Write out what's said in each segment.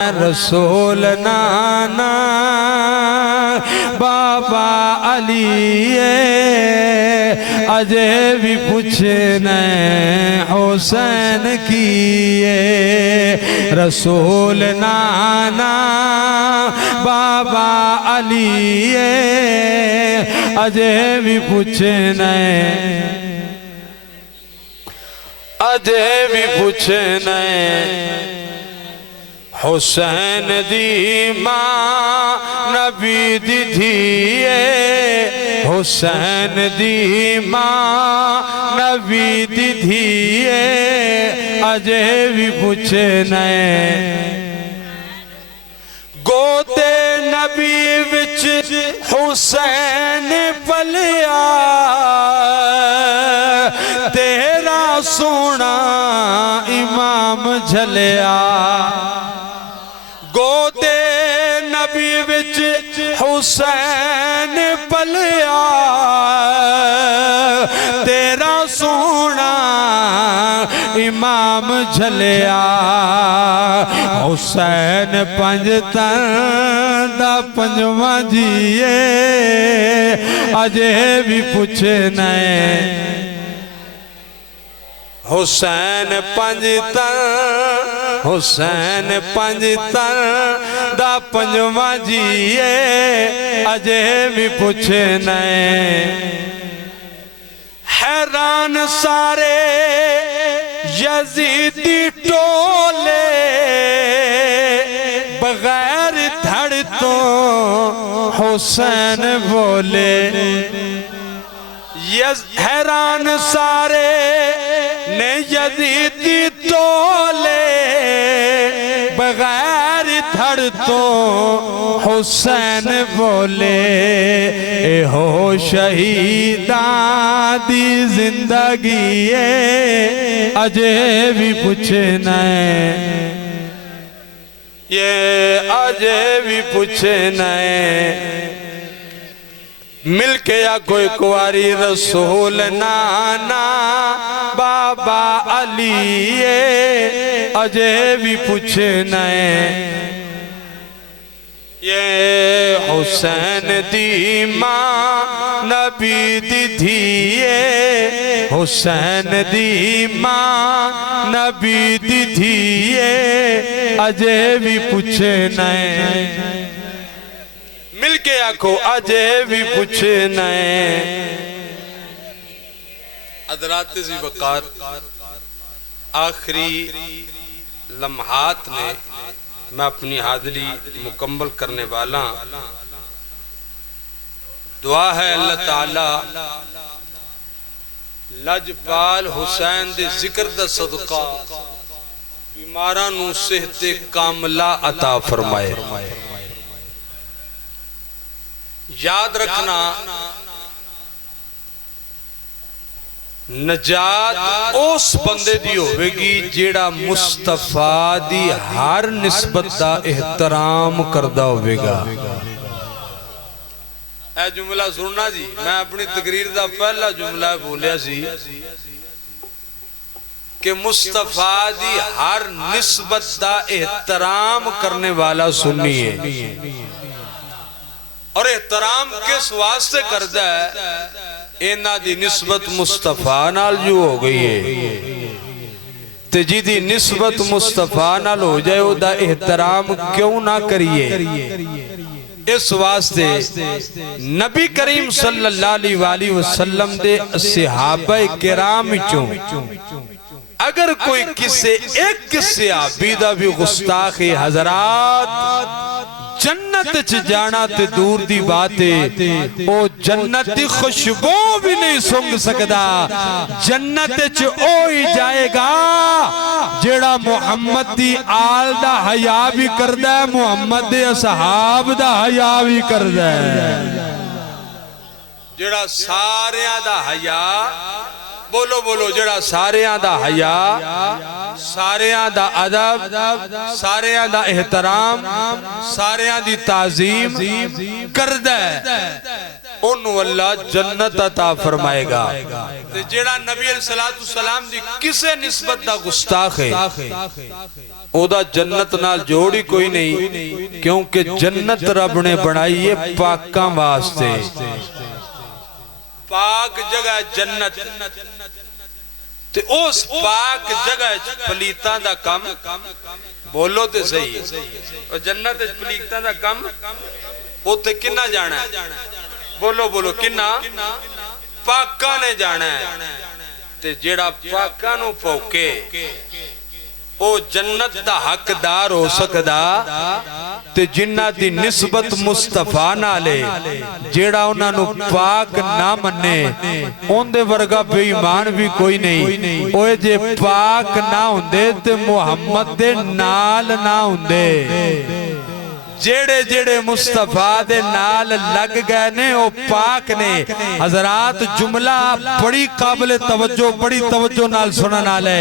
رسول نانا بابا علی اجے بھی پوچھنے حسین کیے رسول نانا بابا علی اجے بھی پوچھنے حسین دی ماں نبی دی دھیے حسین دی ماں نبی دی دھیے اجے بھی پوچھنے گوتے نبی وچ حسین پلیا تیرا سونا امام جھلیا گوتے نبی وچ حسین پلیا تیرا سونا امام جھلیا حسین پنجتن دا پنجواں جیے اجے بھی پوچھنے حسین پنجتن دا پنجواں جیے اجے بھی پوچھنے حیران سارے یزیدی ٹولے بغیر دھڑ تو حسین بولے حیران سارے نے یزیدی ٹولے بغیر دھڑ تو حسین بولے اے ہو شہیداں دی زندگی اجے بھی پوچھنے یہ اجے بھی پوچھنے مل کے یا کوئی کواری رسول نانا بابا علی اجے بھی پوچھنے یہ حسین دی ماں نبی دی دھیے حسین دی ماں نبی دی دھیے اجے بھی پوچھنے مل کے آکھو اجے بھی پوچھنے حضرات ذی وقار آخری لمحات میں میں اپنی حاضری مکمل کرنے والا دعا ہے اللہ تعالی لجپال حسین دے ذکر دا صدقہ بیماراں نو صحت کاملہ عطا فرمائے یاد رکھنا نجات اس بندے دی ہوئے گی جیڑا مصطفیٰ دی ہر نسبت دا احترام کردہ ہوئے گا اے جملہ سننا جی میں اپنی تقریر دا پہلا جملہ بولیا سی کہ مصطفیٰ دی ہر نسبت دا احترام کرنے والا سنی ہے اور احترام کس واسطے کردہ ہے اینا دی نسبت مصطفیٰ نال جو ہو گئی ہے تے جی دی نسبت مصطفیٰ نال ہو جائے وہ دا احترام کیوں نہ کریے اس واسطے نبی کریم صلی اللہ علیہ وسلم دے صحابہ کرام چوں اگر کوئی کسے ایک صحابی دا بھی گستاخ حضرات جنت چ جانا تے دور دی باتے او جنت دی خوشبو بھی نہیں سنگ سکدا جنت چ اوئی جائے گا جیڑا محمد دی آل دا حیا بھی کردہ ہے محمد دے اصحاب دا حیا بھی کردہ ہے جیڑا ساریاں دا حیا بولو بولو جڑا ساریاں دا حیا ساریاں دا ادب ساریاں دا احترام ساریاں دی تعظیم کردہ ہے انہوں اللہ جنت عطا فرمائے گا تے جیڑا نبی علیہ السلام دی کسے نسبت دا گستاخ ہے او دا جنت نال جوڑی کوئی نہیں کیونکہ جنت رب نے بنائی ہے پاکاں واسطے پاک جگہ جنت تے اس پاک جگہ پلیتاں دا کم بولو تے صحیح اور جنت پلیتاں دا کم او تے کنہ جانا ہے بولو بولو کنہ پاکاں نے جانا ہے تے جیڑا پاکاں نو پوکے او جنت دا حقدار ہو سکدا تے جنہ دی نسبت مصطفیٰ نالے جیڑا انہاں نو پاک نہ مننے ان دے ورگا بے ایمان بھی کوئی نہیں اوے جے پاک نہ ہوندے تے محمد دے نال نہ ہوندے جیڑے جیڑے مصطفیٰ دے نال لگ گئے نے او پاک نے حضرات جملہ بڑی قابل توجہ بڑی توجہ نال سنن والے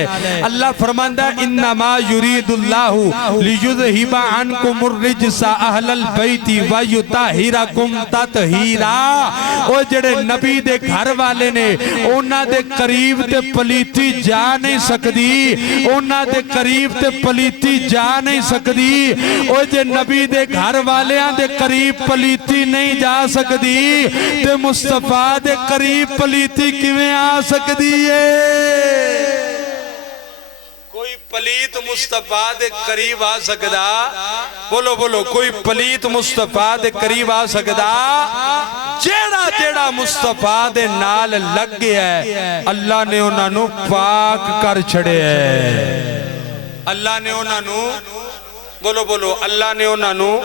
اللہ فرماندا انما یرید اللہ لیذہب عنکم الرجس اہل البیت ویطہرکم تطہیرا او جڑے نبی دے گھر والے نے انہاں دے قریب تے پلیتی جا نہیں سکدی انہاں دے قریب تے پلیتی جا نہیں سکدی او جے نبی دے گھر والیاں دے قریب پلیتی نہیں جا سکدی تے مصطفیٰ دے قریب پلیتی کیویں آ سکدی ہے کوئی پلیت مصطفیٰ دے قریب آ سکدا بولو بولو کوئی پلیت مصطفیٰ دے قریب آ سکدا جیڑا جیڑا مصطفیٰ دے نال لگ گیا ہے اللہ نے انہاں نو پاک کر چھڑے ہے اللہ نے انہاں نو بولو بولو اللہ نے انہاں نو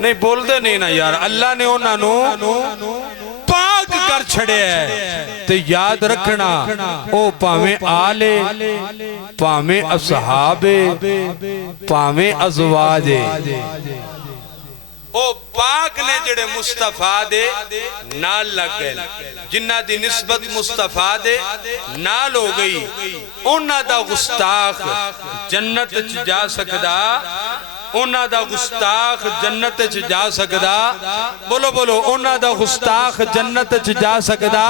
نہیں بول دے نہیں نا یار اللہ نے انہاں نو پاک کر چھڑے ہے تے یاد رکھنا او پاویں آلے پاویں اصحابے پاویں ازواجے او پاک نے جڑے مصطفیٰ دے نال لگ گئے جنہ دی نسبت مصطفیٰ دے نال ہو گئی انہاں دا گستاخ جنت چ جا سکدا انہاں دا گستاخ جنت چ جا سکدا بولو بولو انہاں دا گستاخ جنت چ جا سکدا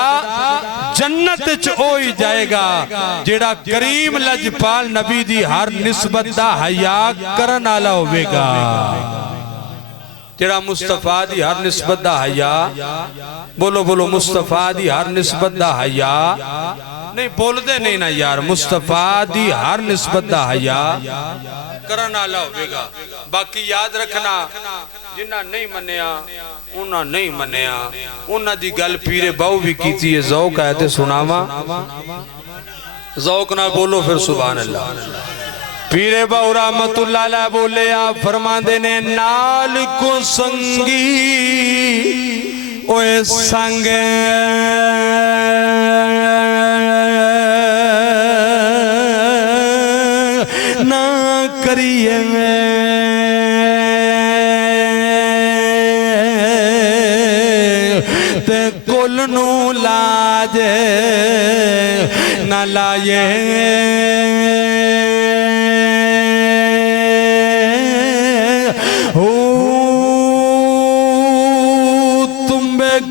جنت چ ہوئی جائے گا جیڑا کریم لجپال نبی دی ہر نسبت دا حیا کرن والا ہوے گا جڑا مصطفیٰ دی ہر نسبت دا حیا بولو بولو مصطفیٰ دی ہر نسبت دا حیا نہیں بول دے نہیں نا یار مصطفیٰ دی ہر نسبت دا حیا کرن والا ہوے گا باقی یاد رکھنا جنہ نہیں منیا انہاں نہیں منیا انہاں دی گل پیر باؤ بھی کیتی ہے ذوق ہے تے سناواں ذوق نہ بولو پھر سبحان اللہ پیر باؤ رحمت اللہ علیہ بولے آپ فرماندے نے نال کو سنگی اوے سنگ نہ کریے تے کل نو لاج نہ لائے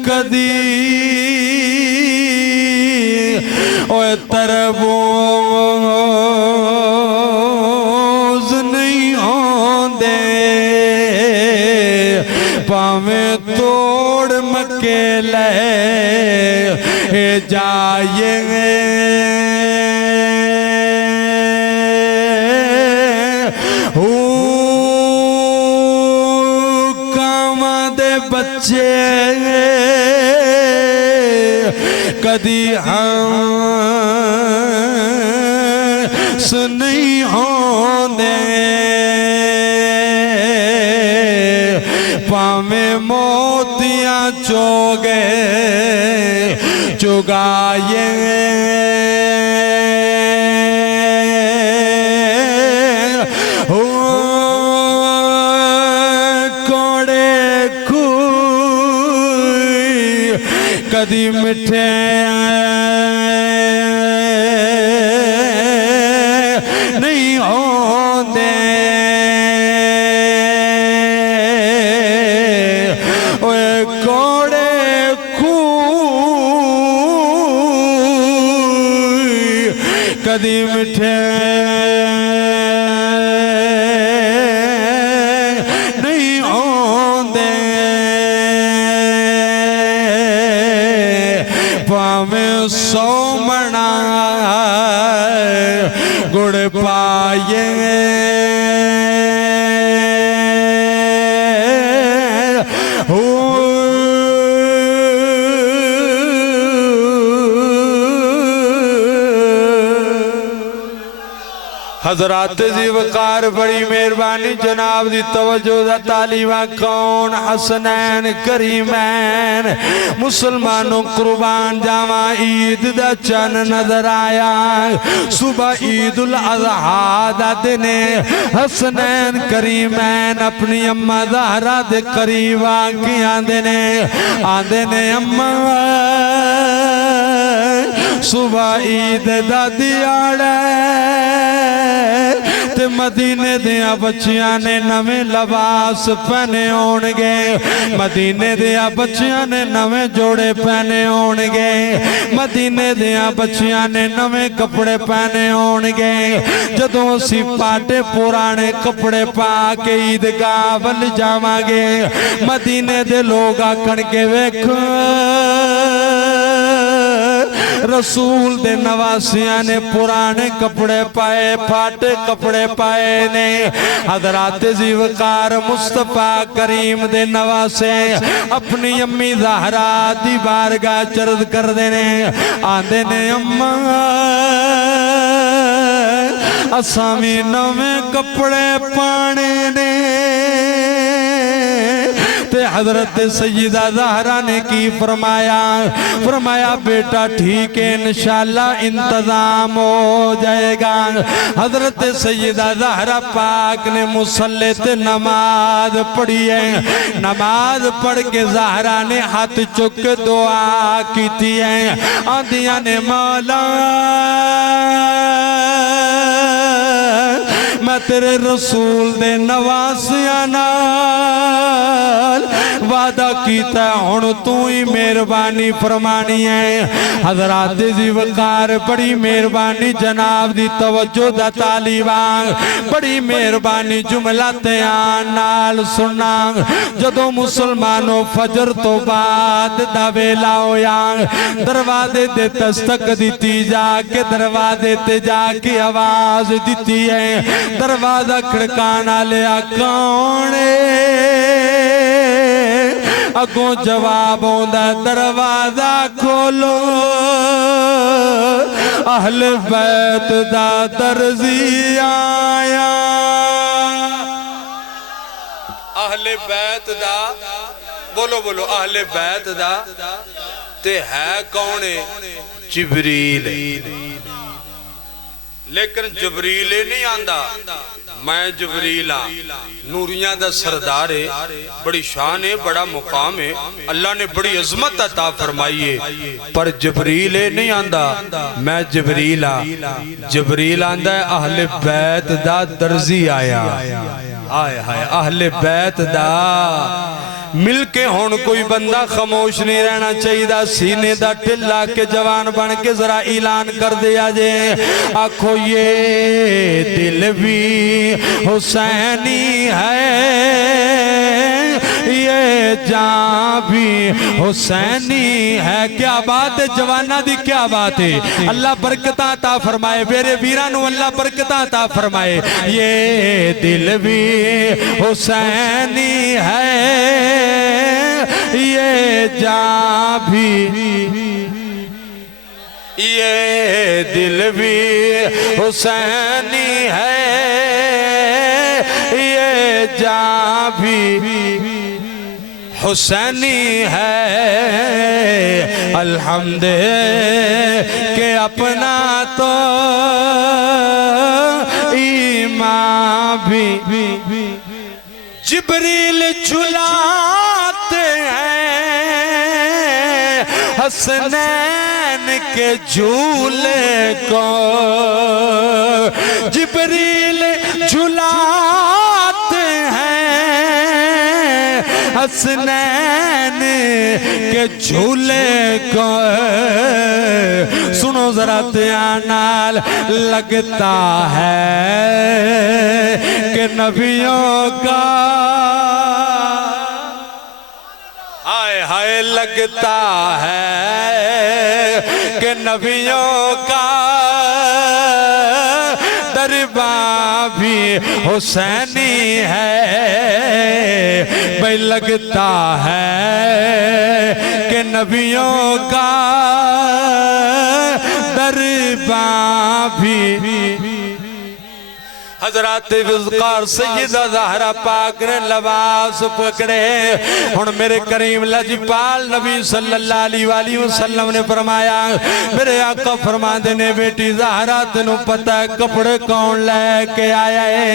کدی اوے تربوز نہیں ہوندے پاویں توڑ مکے لے جائے بچے کدی ہم سنی ہوندے پاویں موتیاں چوگے چگائے کدی مٹھے نہیں ہوندے اوے کوڑے کدی مٹھے نہیں ہوندے پاویں سو منا گڑ پائے حضرات جی وقار بڑی مہربانی جناب دی توجہ دا تعلیمہ کون حسنین کریمین مسلمانوں قربان جاواں عید دا چن نظر آیا صبح عید الاضحیٰ دا دنے حسنین کریمین اپنی اممہ زہرہ دے قریب آنکی آندنے اممہ صبح عید دا دیاڑے تے مدینے دیا بچیاں نے نویں لباس پہنے ہونگے مدینے دیا بچیاں نے نویں جوڑے پہنے ہونگے مدینے دیا بچیاں نے نویں کپڑے پہنے ہونگے جدوں سی پاٹے پرانے کپڑے پا کے عیدگاہ ول جاواں گے مدینے دے لوگ آکڑ کے ویکھو رسول دے نواسیاں نے پرانے کپڑے پائے پھاٹے کپڑے پائے نے حضرات زی وقار مصطفیٰ کریم دے نواسے اپنی امی زہرا دی بارگاہ چرد کر دینے آندے نے اممہ اسامی نویں کپڑے پانے نے تے حضرت سیدہ زہرا نے کی فرمایا بیٹا ٹھیک ہے انشاءاللہ انتظام ہو جائے گا حضرت سیدہ زہرا پاک نے مصلی تے نماز پڑھی ہے نماز پڑھ کے زہرا نے ہاتھ چک دعا کی تھی ہے آندیاں نے مولا میں تیرے رسول دے نواسیاں نال وعدہ کیتا ہن تو ہی مہربانی فرمانی ہے حضرات دی وقار بڑی مہربانی جناب دی توجہ دا طالبان بڑی مہربانی جملہ تیان نال سننا جدو مسلمانوں فجر تو بعد دا ویلا ہویا دروازے دے تستک دیتی جا کے دروازے تے جا کے آواز دیتی ہے دروازہ کھڑکانا لیا کونے اگوں جواب ہوندہ دروازہ کھولو اہل بیت دا درزی آیا اہل بیت دا بولو اہل بیت دا تے ہے کونے جبریل لیکن جبریل نہیں آندہ میں جبریل نوریاں دا سردار ہے بڑی شان ہے بڑا مقام ہے اللہ نے بڑی عظمت عطا فرمائی ہے پر جبریل نہیں آندہ میں جبریل آندہ ہے اہل بیت دا درزی آیا اہل بیت دا مل کے ہون کوئی بندہ خاموش نہیں رہنا چاہیے دا سینے دا ٹلا کے جوان بن کے ذرا اعلان کر دیا جے آنکھو یہ دل بھی حسینی ہے یہ جان بھی حسینی ہے کیا بات ہے جوانہ دی کیا بات ہے اللہ برکتہ عطا فرمائے میرے ویرانو اللہ برکتہ عطا فرمائے یہ دل بھی حسینی ہے یہ جان بھی یہ دل بھی حسینی ہے یہ جان بھی حسینی ہے الحمد کہ اپنا تو ایمان بھی جبریل جھلاتے ہیں حسنین کے جھولے کو جبریل جھلاتے ہیں حسنین हुसैन के झूले को सुनो जरा ध्यान नाल लगता है कि नबियों का हाय हाय लगता है कि नबियों का दरबा भी हुसैनी है भाई लगता है कि नबियों का दरबा भी हजरत वज़कार सैयदा ज़हरा पाक ने लबास पकड़े हुण मेरे करीम लजपाल नबी सल्लल्लाहु अलैहि वसल्लम ने फरमाया मेरे आका फरमाते ने बेटी ज़हरा तेनू पता है कपड़े कौन लेके आया है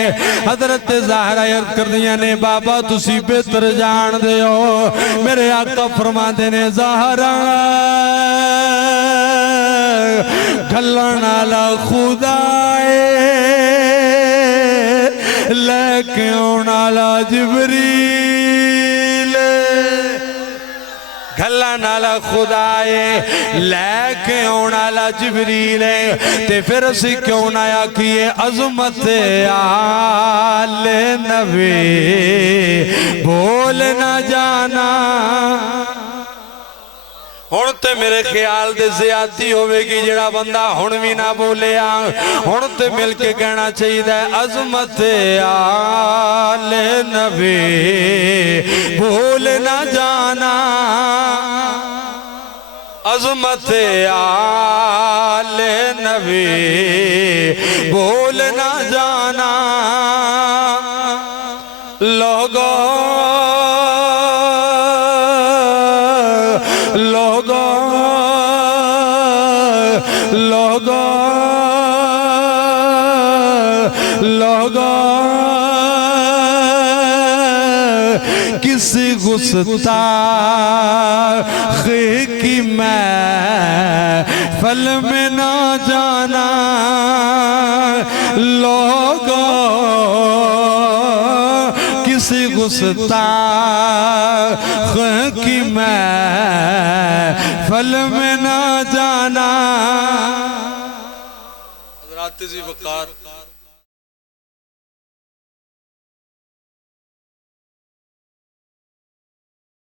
हजरत ज़हरा अर्ज़ करदियां ने बाबा तुसी बेहतर जानदे हो मेरे आका फरमाते ने ज़हरा घल्लण वाला खुदा लेके आना जिबरील घल्ला नाला खुदाए लेके आना जिबरील ते फिर असी क्यों ना आखिए अज़मत आले नबी बोल ना जाना हुण ते मेरे ख्याल दे ज़्यादती होवेगी जेड़ा बंदा हुण भी ना बोलिया हुण ते मिल के कहना चाहिए अज़मत आले नबी भूल ना जाना अज़मत आले नबी भूल ना जाना लोगों किसी गुस्ताख की महफिल में ना जाना लोगों किसी गुस्ताख की महफिल में ना जाना। हज़रत ज़ी वक़ार